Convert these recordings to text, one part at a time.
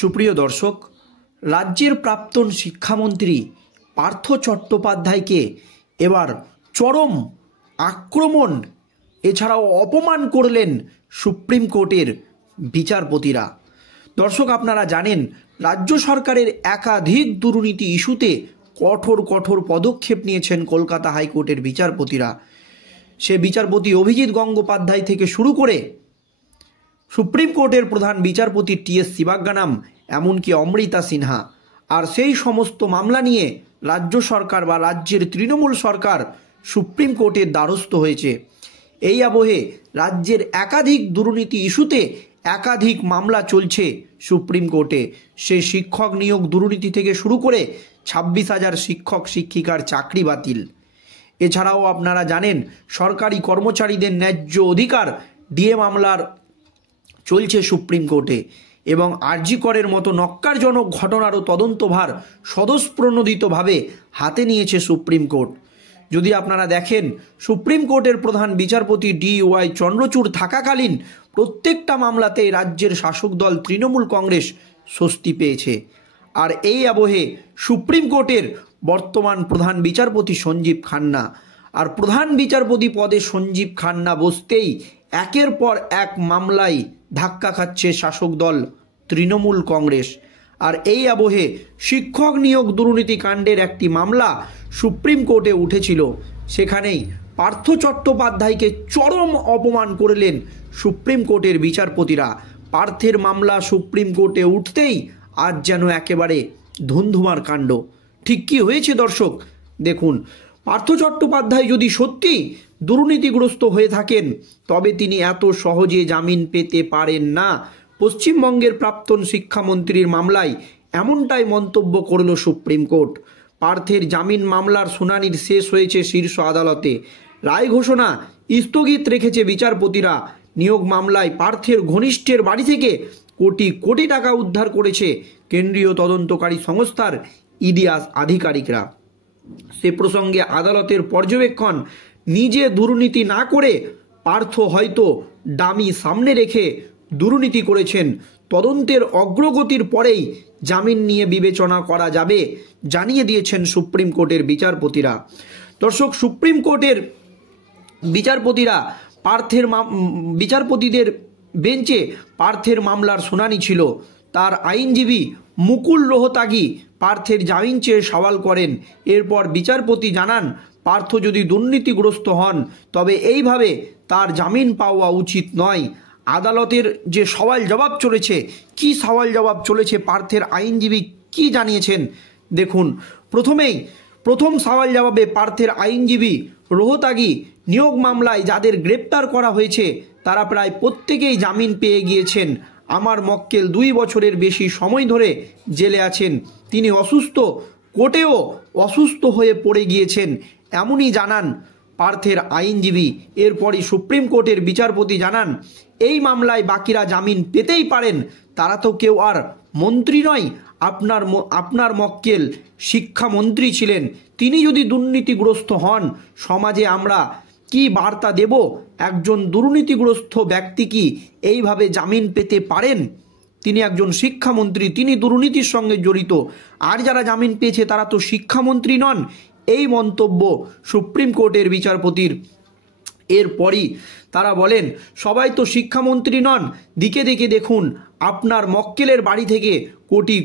সুপ্রিয় দর্শক, রাজ্যের প্রাক্তন শিক্ষামন্ত্রী পার্থ চট্টোপাধ্যায়কে এবার চরম আক্রমণ এছাড়াও অপমান করলেন সুপ্রিম কোর্টের বিচারপতিরা। দর্শক, আপনারা জানেন রাজ্য সরকারের একাধিক দুর্নীতি ইস্যুতে কঠোর পদক্ষেপ নিয়েছেন কলকাতা হাইকোর্টের বিচারপতিরা। সে বিচারপতি অভিজিৎ গঙ্গোপাধ্যায় থেকে শুরু করে সুপ্রিম কোর্টের প্রধান বিচারপতি টি.এস. শিবাজ্ঞানাম, এমনকি অমৃতা সিনহা। আর সেই সমস্ত মামলা নিয়ে রাজ্য সরকার বা রাজ্যের তৃণমূল সরকার সুপ্রিম কোর্টের দ্বারস্থ হয়েছে। এই আবহে রাজ্যের একাধিক দুর্নীতি ইস্যুতে একাধিক মামলা চলছে সুপ্রিম কোর্টে। সে শিক্ষক নিয়োগ দুর্নীতি থেকে শুরু করে 26,000 শিক্ষক শিক্ষিকার চাকরি বাতিল। এছাড়াও আপনারা জানেন সরকারি কর্মচারীদের ন্যায্য অধিকার ডিএ মামলার চলছে সুপ্রিম কোর্টে, এবং আরজি করের মতো নক্কারজনক ঘটনারও তদন্তভার স্বতঃস্ফূর্তভাবে হাতে নিয়েছে সুপ্রিম কোর্ট। যদি আপনারা দেখেন সুপ্রিম কোর্টের প্রধান বিচারপতি ডি.ওয়াই চন্দ্রচূড় থাকাকালীন প্রত্যেকটা মামলাতেই রাজ্যের শাসক দল তৃণমূল কংগ্রেস স্বস্তি পেয়েছে। আর এই আবহে সুপ্রিম কোর্টের বর্তমান প্রধান বিচারপতি সঞ্জীব খান্না, আর প্রধান বিচারপতি পদে সঞ্জীব খান্না বসতেই একের পর এক মামলায় ধাক্কা খাচ্ছে শাসক দল তৃণমূল কংগ্রেস। আর এই আবহে শিক্ষক নিয়োগ দুর্নীতি কাণ্ডের একটি মামলা সুপ্রিম কোর্টে উঠেছিল, সেখানেই পার্থ চট্টোপাধ্যায়কে চরম অপমান করলেন সুপ্রিম কোর্টের বিচারপতিরা। পার্থের মামলা সুপ্রিম কোর্টে উঠতেই আজ যেন একেবারে ধুন্ধুমার কাণ্ড। ঠিক কি হয়েছে দর্শক দেখুন। পার্থ চট্টোপাধ্যায় যদি সত্যি দুর্নীতিগ্রস্ত হয়ে থাকেন তবে তিনি এত সহজে জামিন পেতে পারেন না। পশ্চিমবঙ্গের প্রাক্তন শিক্ষামন্ত্রীর মামলায় এমনটাই মন্তব্য করল সুপ্রিম কোর্ট। পার্থের জামিন মামলার শুনানির শেষ হয়েছে শীর্ষ আদালতে। রায় ঘোষণা স্থগিত রেখেছে বিচারপতিরা। নিয়োগ মামলায় পার্থের ঘনিষ্ঠের বাড়ি থেকে কোটি টাকা উদ্ধার করেছে কেন্দ্রীয় তদন্তকারী সংস্থার ইডি আধিকারিকরা। সে প্রসঙ্গে আদালতের পর্যবেক্ষণ, নিজে দুর্নীতি না করে পার্থ হয়তো ডামি সামনে রেখে দুর্নীতি করেছেন। তদন্তের অগ্রগতির পরেই জামিন নিয়ে বিবেচনা করা যাবে জানিয়ে দিয়েছেন সুপ্রিম কোর্টের বিচারপতিরা। দর্শক, সুপ্রিম কোর্টের বিচারপতিরা বিচারপতিদের বেঞ্চে পার্থের মামলার শুনানি ছিল। তার আইনজীবী মুকুল রোহতাগি পার্থের জামিন চেয়ে সওয়াল করেন। এরপর বিচারপতি জানান, পার্থ যদি দুর্নীতিগ্রস্ত হন তবে এইভাবে তার জামিন পাওয়া উচিত নয়। আদালতের যে সওয়াল জবাব চলেছে, কি সওয়াল জবাব চলেছে, পার্থের আইনজীবী কি জানিয়েছেন দেখুন। প্রথম সওয়াল জবাবে পার্থের আইনজীবী রোহতাগি নিয়োগ মামলায় যাদের গ্রেপ্তার করা হয়েছে তারা প্রায় প্রত্যেকেই জামিন পেয়ে গিয়েছেন। আমার মক্কেল 2 বছরের বেশি সময় ধরে জেলে আছেন, তিনি অসুস্থ, কোর্টেও অসুস্থ হয়ে পড়ে গিয়েছেন, এমনই জানান পার্থের আইনজীবী। এরপরই সুপ্রিম কোর্টের বিচারপতি জানান, এই মামলায় বাকিরা জামিন পেতেই পারেন, তারা তো কেউ আর মন্ত্রী নয়। আপনার মক্কেল শিক্ষামন্ত্রী ছিলেন, তিনি যদি দুর্নীতিগ্রস্ত হন সমাজে আমরা কি বার্তা দেব? একজন দুর্নীতিগ্রস্ত ব্যক্তি কি এইভাবে জামিন পেতে পারেন? তিনি একজন শিক্ষামন্ত্রী, তিনি দুর্নীতির সঙ্গে জড়িত, আর যারা জামিন পেয়েছে তারা তো শিক্ষামন্ত্রী নন। এই মন্তব্য সুপ্রিম কোর্টের বিচারপতির। এরপরই তারা বলেন, সবাই তো শিক্ষামন্ত্রী নন, দিকে দেখুন আপনার মক্কেলের বাড়ি থেকে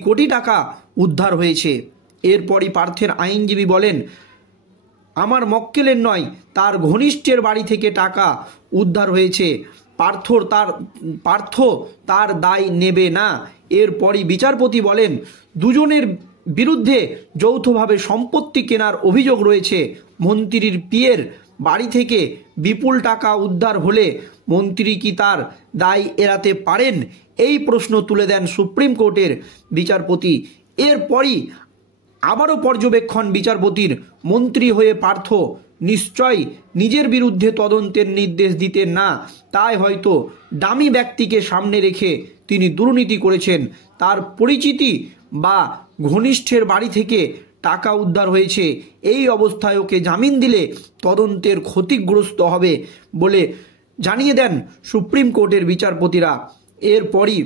কোটি টাকা উদ্ধার হয়েছে। এরপরই পার্থের আইনজীবী বলেন, আমার মক্কেলের নয়, তার ঘনিষ্ঠের বাড়ি থেকে টাকা উদ্ধার হয়েছে, পার্থ তার দায় নেবে না। এরপরই বিচারপতি বলেন, দুজনের বিরুদ্ধে যৌথভাবে সম্পত্তি কেনার অভিযোগ রয়েছে। মন্ত্রীর পিয়ের বাড়ি থেকে বিপুল টাকা উদ্ধার হলে মন্ত্রী কি তার দায় এড়াতে পারেন? এই প্রশ্ন তুলে দেন সুপ্রিম কোর্টের বিচারপতি। এরপরই আবারও পর্যবেক্ষণ বিচারপতির, মন্ত্রী হয়ে পার্থ নিশ্চয় নিজের বিরুদ্ধে তদন্তের নির্দেশ দিতেন না, তাই হয়তো দামি ব্যক্তিকে সামনে রেখে তিনি দুর্নীতি করেছেন। তার পরিচিতি বা ঘনিষ্ঠের বাড়ি থেকে টাকা উদ্ধার হয়েছে, এই অবস্থায় ওকে জামিন দিলে তদন্তের ক্ষতিগ্রস্ত হবে বলে জানিয়ে দেন সুপ্রিম কোর্টের বিচারপতিরা। এরপরই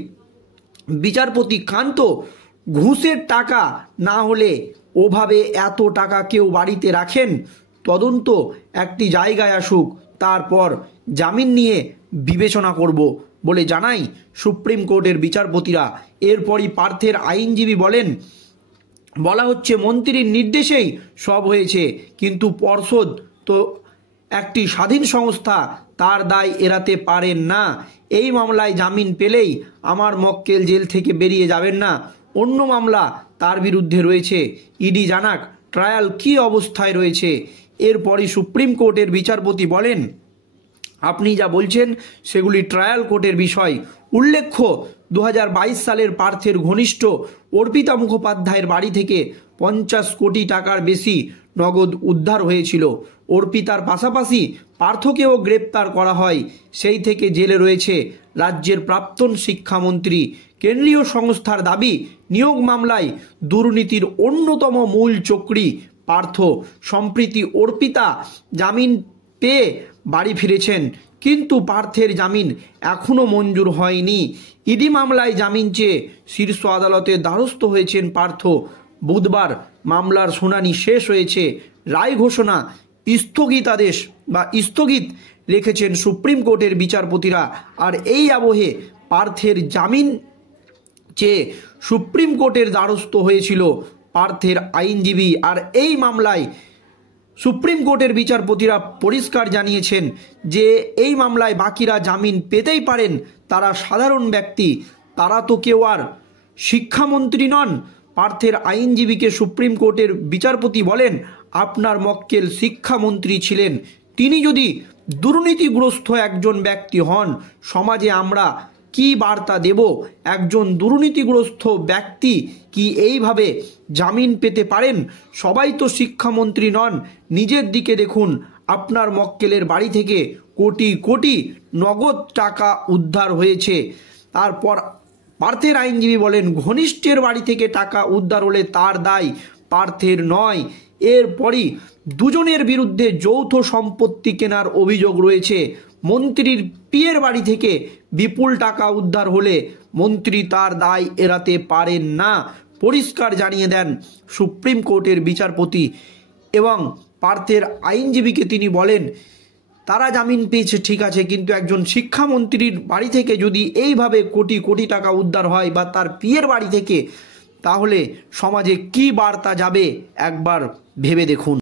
বিচারপতি কান্ত, ঘুষের টাকা না হলে ওভাবে এত টাকা কেউ বাড়িতে রাখেন? তদন্ত একটি জায়গায় আসুক, তারপর জামিন নিয়ে বিবেচনা করব বলে জানাই সুপ্রিম কোর্টের বিচারপতিরা। এরপরই পার্থের আইনজীবী বলা হচ্ছে মন্ত্রীর নির্দেশেই সব হয়েছে, কিন্তু পর্ষদ তো একটি স্বাধীন সংস্থা, তার দায় এড়াতে পারেন না। এই মামলায় জামিন পেলেই আমার মক্কেল জেল থেকে বেরিয়ে যাবেন না। অন্য মামলা তার বিরুদ্ধে রয়েছে, ইডি জানাক ট্রায়াল কী অবস্থায় রয়েছে। এরপরই সুপ্রিম কোর্টের বিচারপতি বলেন, আপনি যা বলছেন সেগুলি ট্রায়াল কোর্টের বিষয়। উল্লেখ্য, 2022 সালের পার্থের ঘনিষ্ঠ অর্পিতা মুখোপাধ্যায়ের বাড়ি থেকে 50 কোটি টাকার বেশি নগদ উদ্ধার হয়েছিল। অর্পিতার পাশাপাশি পার্থকেও গ্রেপ্তার করা হয়। সেই থেকে জেলে রয়েছে রাজ্যের প্রাক্তন শিক্ষামন্ত্রী। কেন্দ্রীয় সংস্থার দাবি, নিয়োগ মামলায় দুর্নীতির অন্যতম মূল চক্রী পার্থ। সম্প্রতি অর্পিতা জামিন পেয়ে বাড়ি ফিরেছেন, কিন্তু পার্থের জামিন এখনও মঞ্জুর হয়নি। ইডি মামলায় জামিন চেয়ে শীর্ষ আদালতের দ্বারস্থ হয়েছেন পার্থ। বুধবার মামলার শুনানি শেষ হয়েছে। রায় ঘোষণা স্থগিত রেখেছেন সুপ্রিম কোর্টের বিচারপতিরা। আর এই আবহে পার্থের জামিন চেয়ে সুপ্রিম কোর্টের দ্বারস্থ হয়েছিল পার্থের আইনজীবী। আর এই মামলায় সুপ্রিম কোর্টের বিচারপতিরা পরিষ্কার জানিয়েছেন যে এই মামলায় বাকিরা জামিন পেতেই পারেন, তারা সাধারণ ব্যক্তি, তারা তো কেউ আর শিক্ষামন্ত্রী নন। পার্থের আইনজীবীকে সুপ্রিম কোর্টের বিচারপতি বলেন, আপনার মক্কেল শিক্ষামন্ত্রী ছিলেন, তিনি যদি দুর্নীতিগ্রস্ত একজন ব্যক্তি হন, সমাজে আমরা কি বার্তা দেব? একজন দুর্নীতিগ্রস্ত ব্যক্তি কি এইভাবে জামিন পেতে পারেন? সবাই তো শিক্ষামন্ত্রী নন। নিজের দিকে দেখুন, আপনার মক্কেলের বাড়ি থেকে কোটি কোটি নগদ টাকা উদ্ধার হয়েছে। তারপর পার্থের আইনজীবী বলেন, ঘনিষ্ঠের বাড়ি থেকে টাকা উদ্ধার হলে তার দায় পার্থের নয়। এরপরই দুজনের বিরুদ্ধে যৌথ সম্পত্তি কেনার অভিযোগ রয়েছে। মন্ত্রীর পিয়ের বাড়ি থেকে বিপুল টাকা উদ্ধার হলে মন্ত্রী তার দায় এড়াতে পারেন না, পরিষ্কার জানিয়ে দেন সুপ্রিম কোর্টের বিচারপতি। এবং পার্থের আইনজীবীকে তিনি বলেন, তারা জামিন পেয়েছে ঠিক আছে, কিন্তু একজন শিক্ষামন্ত্রীর বাড়ি থেকে যদি এইভাবে কোটি কোটি টাকা উদ্ধার হয় বা তার পিয়ের বাড়ি থেকে, তাহলে সমাজে কি বার্তা যাবে একবার ভেবে দেখুন।